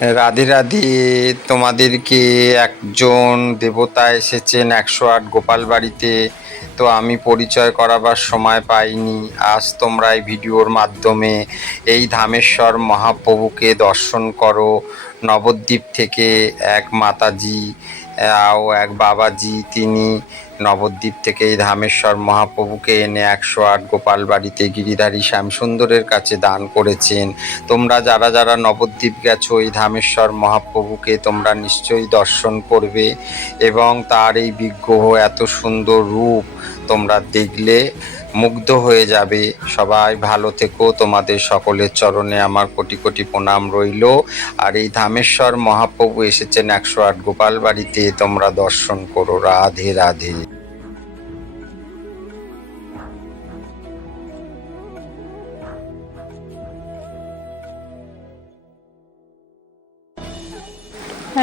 রাধে রাধে। তোমাদেরকে একজন দেবতা এসেছেন 108 গোপাল বাড়িতে। তো আমি পরিচয় করাবার সময় পাইনি। আজ তোমরা এই ভিডিওর মাধ্যমে এই ধামেশ্বর মহাপ্রভুকে দর্শন করো। নবদ্বীপ থেকে এক মাতাজি ও এক বাবাজি, তিনি নবদ্বীপ থেকে এই ধামেশ্বর মহাপ্রভুকে এনে 108 গোপাল বাড়িতে গিরিধারী শ্যামসুন্দরের কাছে দান করেছেন। তোমরা যারা যারা নবদ্বীপ গেছো, এই ধামেশ্বর মহাপ্রভুকে তোমরা নিশ্চয়ই দর্শন করবে এবং তার এই বিগ্রহ এত সুন্দর রূপ তোমরা দেখলে মুগ্ধ হয়ে যাবে। সবাই ভালো থেকো, তোমাদের সকলের চরণে আমার কোটি কোটি প্রণাম রইল। আর এই ধামেশ্বর মহাপ্রভু এসেছেন 108 গোপাল বাড়িতে, তোমরা দর্শন করো। রাধে রাধে।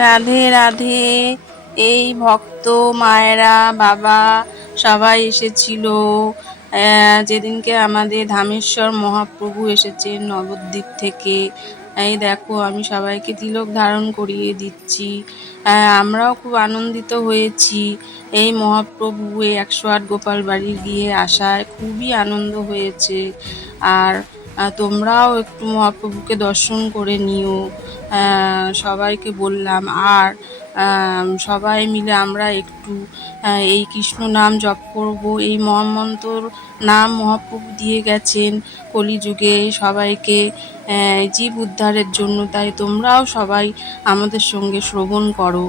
রাধে রাধে। এই ভক্ত মায়েরা বাবা সবাই এসেছিল যেদিনকে আমাদের ধামেশ্বর মহাপ্রভু এসেছেন নবদ্বীপ থেকে। এই দেখো, আমি সবাইকে তিলক ধারণ করিয়ে দিচ্ছি। আমরাও খুব আনন্দিত হয়েছি। এই মহাপ্রভু এই 108 গোপাল বাড়ি গিয়ে আসায় খুবই আনন্দ হয়েছে। আর তোমরাও একটু মহাপ্রভুকে দর্শন করে নিও, সবাইকে বললাম। আর সবাই মিলে আমরা একটু এই কৃষ্ণ নাম জপ করব। এই মহামন্ত্র নাম মহাপ্রভু দিয়ে গেছেন কলিযুগে সবাইকে জীব উদ্ধারের জন্য। তাই তোমরাও সবাই আমাদের সঙ্গে শ্রবণ করো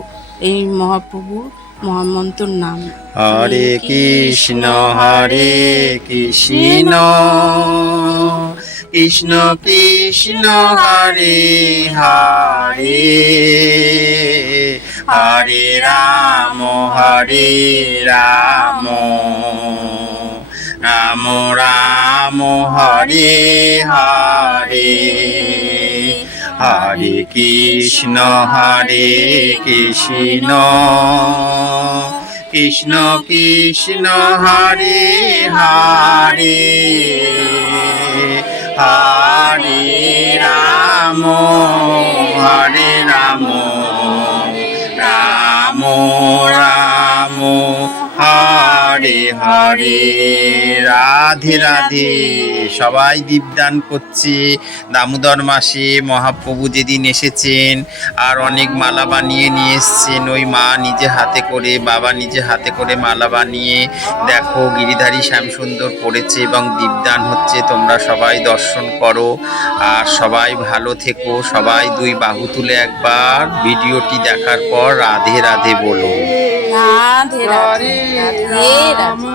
এই মহাপ্রভুর মহামন্ত্রর নাম। হরে কৃষ্ণ হরে কৃষ্ণ কৃষ্ণ কৃষ্ণ হরে হরে, হরে রাম রাম রাম হরে হরে, হরে কৃষ্ণ কৃষ্ণ কৃষ্ণ হরে হরে, হরে রাম রাম রাম হরে হরে। রাধে রাধে। সবাই দীপদান করছে। দামোদর মাসে মহাপ্রভু যেদিন এসেছেন আর অনেক মালা বানিয়ে নিয়ে এসছেন, ওই মা নিজে হাতে করে, বাবা নিজে হাতে করে মালা বানিয়ে দেখো গিরিধারী শ্যামসুন্দর পড়েছে এবং দীপদান হচ্ছে। তোমরা সবাই দর্শন করো আর সবাই ভালো থেকো। সবাই দুই বাহু তুলে একবার ভিডিওটি দেখার পর রাধে রাধে বলো। রাধে রাধে রাধে রাধে।